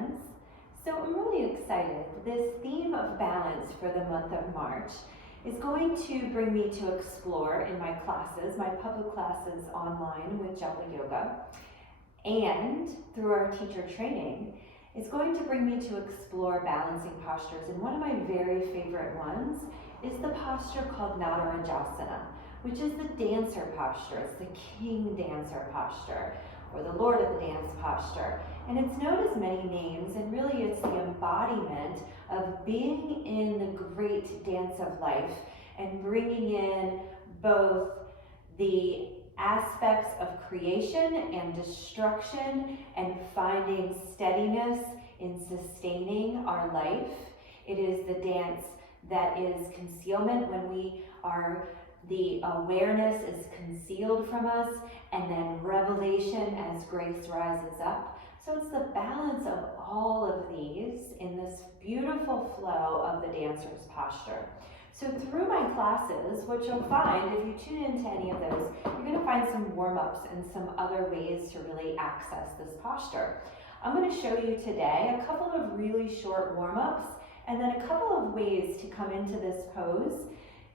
friends. So I'm really excited. This theme of balance for the month of March is going to bring me to explore in my classes, my public classes online with Java Yoga, and through our teacher training, it's going to bring me to explore balancing postures. And one of my very favorite ones is the posture called Natarajasana, which is the dancer posture. It's the king dancer posture, or the Lord of the Dance posture. And it's known as many names, and really it's the embodiment of being in the great dance of life and bringing in both the aspects of creation and destruction and finding steadiness in sustaining our life. It is the dance that is concealment, when the awareness is concealed from us, and then revelation as grace rises up. So it's the balance of all of these in this beautiful flow of the dancer's posture. So through my classes, what you'll find, if you tune into any of those, you're going to find some warm-ups and some other ways to really access this posture. I'm going to show you today a couple of really short warm-ups, and then a couple of ways to come into this pose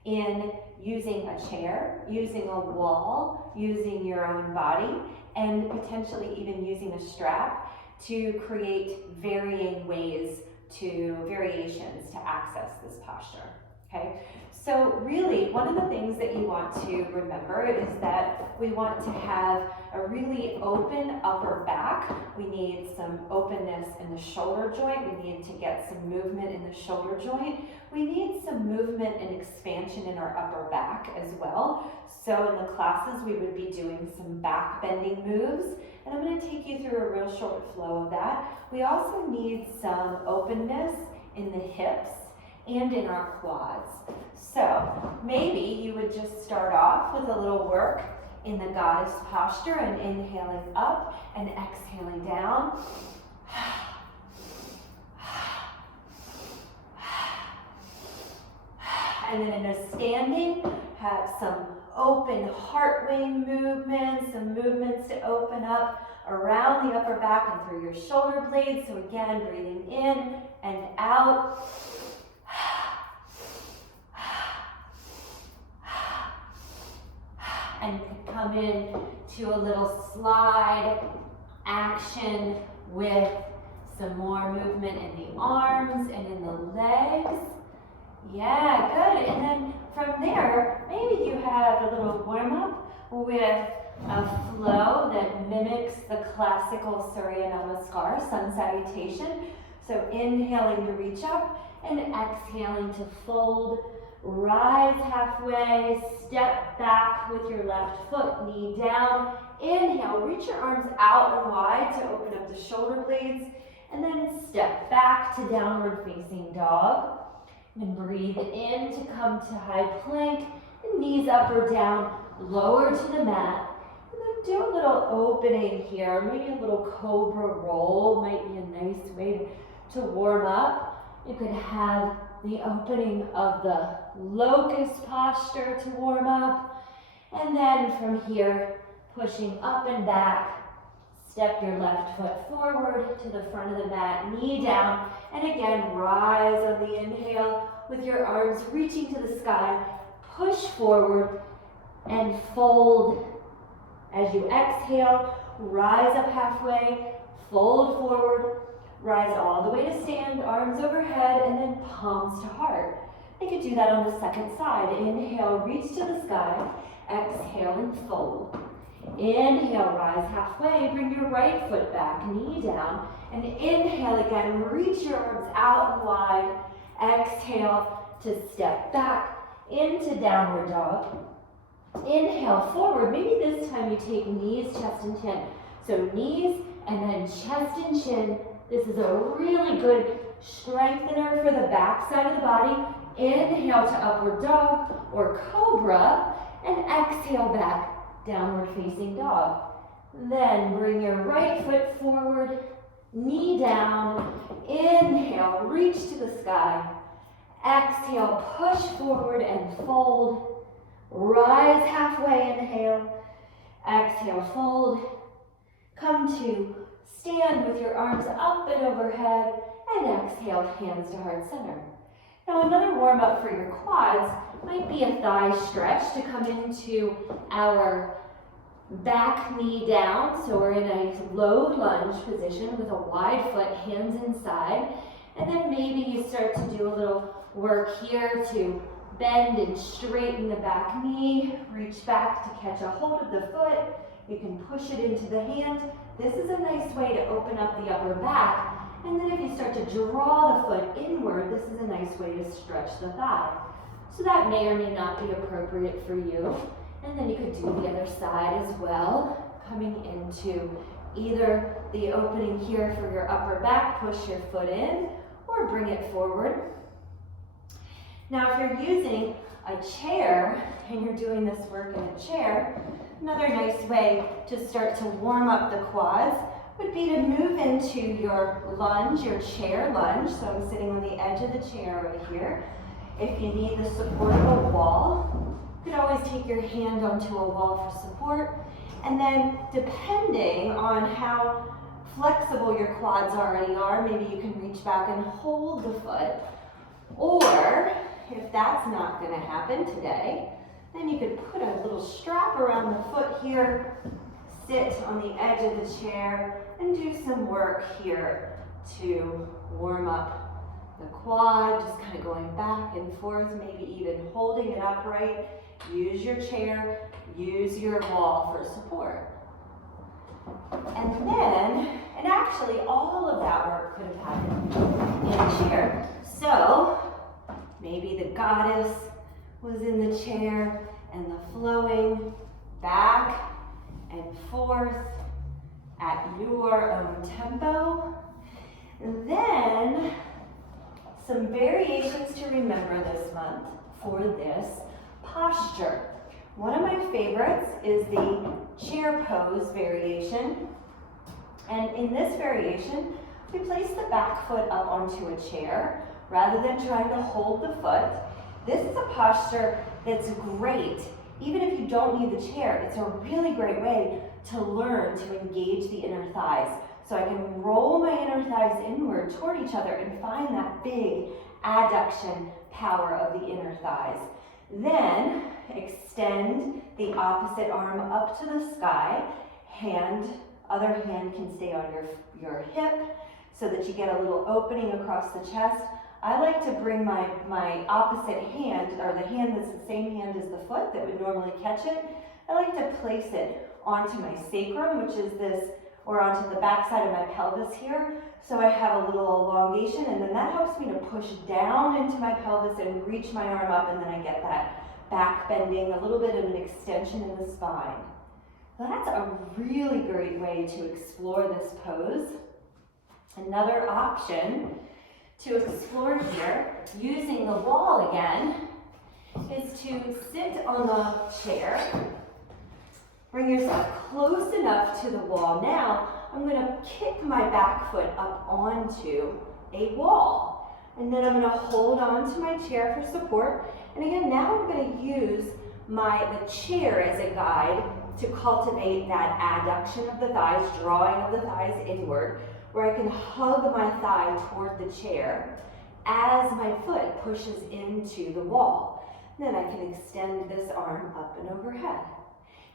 in using a chair, using a wall, using your own body, and potentially even using a strap to create variations to access this posture. Okay, so really one of the things that you want to remember is that we want to have a really open upper back. We need some openness in the shoulder joint. We need to get some movement in the shoulder joint. We need some movement and expansion in our upper back as well. So in the classes, we would be doing some back bending moves, and I'm going to take you through a real short flow of that. We also need some openness in the hips and in our quads. So maybe you would just start off with a little work in the goddess posture and inhaling up and exhaling down. And then in a standing, have some open heart wing movements, some movements to open up around the upper back and through your shoulder blades. So again, breathing in and out. And you can come in to a little slide action with some more movement in the arms and in the legs. Yeah, good. And then from there, maybe you have a little warm-up with a flow that mimics the classical Surya Namaskar, sun salutation. So inhaling to reach up and exhaling to fold. Rise halfway, step back with your left foot, knee down. Inhale, reach your arms out and wide to open up the shoulder blades, and then step back to downward facing dog. And breathe in to come to high plank, and knees up or down, lower to the mat. And then do a little opening here, maybe a little cobra roll might be a nice way to warm up. You could have the opening of the locust posture to warm up. And then from here, pushing up and back, step your left foot forward to the front of the mat, knee down, and again, rise on the inhale with your arms reaching to the sky. Push forward and fold. As you exhale, rise up halfway, fold forward, rise all the way to stand, arms overhead, and then palms to heart. You could do that on the second side. Inhale, reach to the sky. Exhale and fold. Inhale, rise halfway, bring your right foot back, knee down, and inhale again, reach your arms out and wide. Exhale to step back into downward dog. Inhale forward, maybe this time you take knees, chest, and chin. So knees and then chest and chin. This is a really good strengthener for the back side of the body. Inhale to upward dog or cobra, and exhale back, downward facing dog. Then bring your right foot forward, knee down. Inhale, reach to the sky. Exhale, push forward and fold. Rise halfway, inhale. Exhale, fold. Come to stand with your arms up and overhead, and exhale, hands to heart center. Now another warm up for your quads might be a thigh stretch to come into our back knee down. So we're in a low lunge position with a wide foot, hands inside. And then maybe you start to do a little work here to bend and straighten the back knee, reach back to catch a hold of the foot. You can push it into the hand. This is a nice way to open up the upper back. And then if you start to draw the foot inward, this is a nice way to stretch the thigh. So that may or may not be appropriate for you. And then you could do the other side as well, coming into either the opening here for your upper back, push your foot in, or bring it forward. Now if you're using a chair and you're doing this work in a chair, another nice way to start to warm up the quads would be to move into your lunge, your chair lunge. So I'm sitting on the edge of the chair over here. If you need the support of a wall, you could always take your hand onto a wall for support. And then depending on how flexible your quads already are, maybe you can reach back and hold the foot. Or if that's not going to happen today, then you could put a little strap around the foot here, sit on the edge of the chair, and do some work here to warm up the quad, just kind of going back and forth, maybe even holding it upright. Use your chair, use your wall for support. And actually all of that work could have happened in a chair. So maybe the goddess was in the chair and the flowing back and forth at your own tempo. And then some variations to remember this month for this posture. One of my favorites is the chair pose variation. And in this variation, we place the back foot up onto a chair rather than trying to hold the foot. This is a posture that's great. Even if you don't need the chair, it's a really great way to learn to engage the inner thighs. So I can roll my inner thighs inward toward each other and find that big adduction power of the inner thighs. Then extend the opposite arm up to the sky. Other hand can stay on your hip so that you get a little opening across the chest. I like to bring my opposite hand, or the hand that's the same hand as the foot that would normally catch it, I like to place it onto my sacrum, which is this, or onto the back side of my pelvis here. So I have a little elongation, and then that helps me to push down into my pelvis and reach my arm up, and then I get that back bending, a little bit of an extension in the spine. So that's a really great way to explore this pose. Another option to explore here, using the wall again, is to sit on the chair. Bring yourself close enough to the wall. Now, I'm going to kick my back foot up onto a wall. And then I'm going to hold on to my chair for support. And again, now I'm going to use the chair as a guide to cultivate that adduction of the thighs, drawing of the thighs inward, where I can hug my thigh toward the chair as my foot pushes into the wall. Then I can extend this arm up and overhead.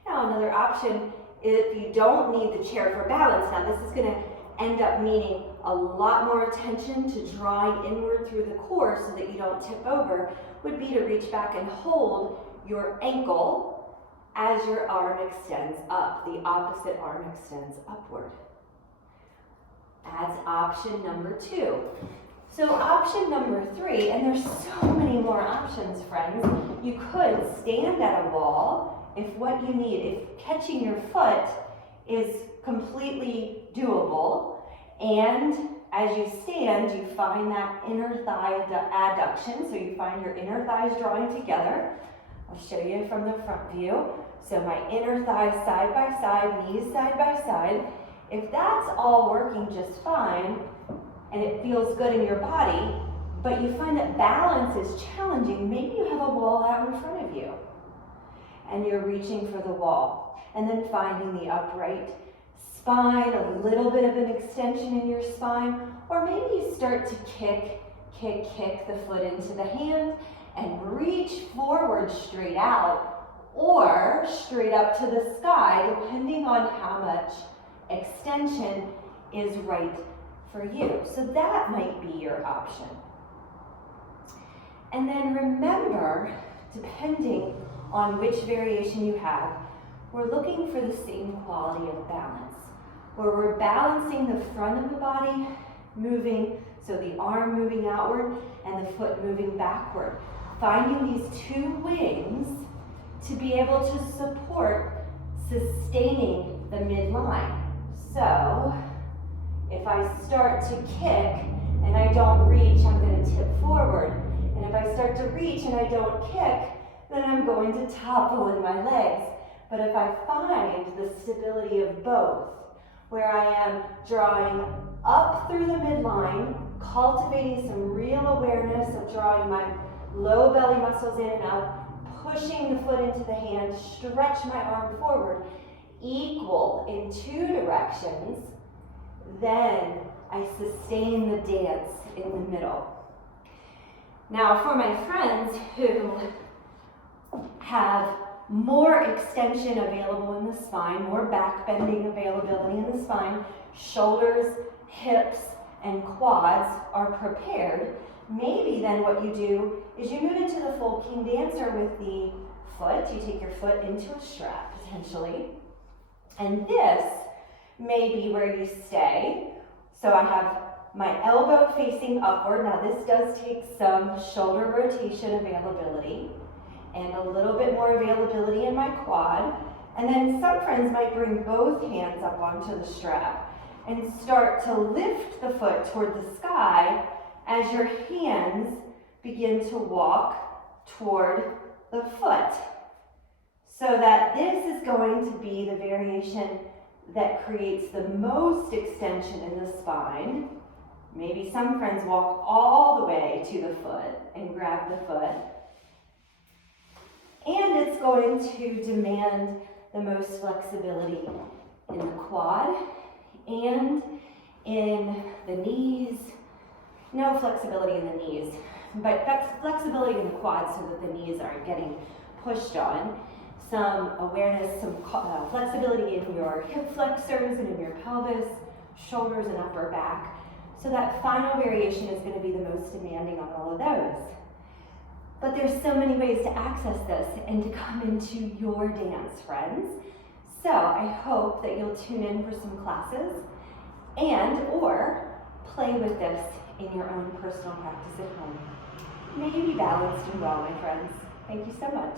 Now another option, if you don't need the chair for balance, now this is going to end up meaning a lot more attention to drawing inward through the core so that you don't tip over, would be to reach back and hold your ankle as your arm extends up. The opposite arm extends upward. That's option number 2. So option number 3, and there's so many more options, friends. You could stand at a wall if what you need, if catching your foot is completely doable, and as you stand, you find that inner thigh adduction, so you find your inner thighs drawing together. I'll show you from the front view. So my inner thighs side by side, knees side by side. If that's all working just fine, and it feels good in your body, but you find that balance is challenging, maybe you have a wall out in front of you, and you're reaching for the wall, and then finding the upright spine, a little bit of an extension in your spine, or maybe you start to kick the foot into the hand and reach forward straight out or straight up to the sky, depending on how much extension is right for you. So that might be your option. And then remember, depending on which variation you have, we're looking for the same quality of balance, where we're balancing the front of the body moving, so the arm moving outward and the foot moving backward. Finding these two wings to be able to support sustaining the midline. So if I start to kick and I don't reach, I'm going to tip forward. And if I start to reach and I don't kick, then I'm going to topple in my legs. But if I find the stability of both, where I am drawing up through the midline, cultivating some real awareness of drawing my low belly muscles in and up, pushing the foot into the hand, stretch my arm forward, equal in two directions, then I sustain the dance in the middle. Now for my friends who have more extension available in the spine, more back bending availability in the spine, shoulders, hips, and quads are prepared, maybe then what you do is you move into the full king dancer with the foot. You take your foot into a strap potentially, and this may be where you stay. So I have my elbow facing upward. Now this does take some shoulder rotation availability and a little bit more availability in my quad. And then some friends might bring both hands up onto the strap and start to lift the foot toward the sky as your hands begin to walk toward the foot. So that this is going to be the variation that creates the most extension in the spine. Maybe some friends walk all the way to the foot and grab the foot. And it's going to demand the most flexibility in the quad and in the knees. No flexibility in the knees, but flexibility in the quad so that the knees aren't getting pushed on. Some awareness, some flexibility in your hip flexors and in your pelvis, shoulders and upper back. So that final variation is going to be the most demanding on all of those. But there's so many ways to access this and to come into your dance, friends. So I hope that you'll tune in for some classes and or play with this in your own personal practice at home. May you be balanced and well, my friends. Thank you so much.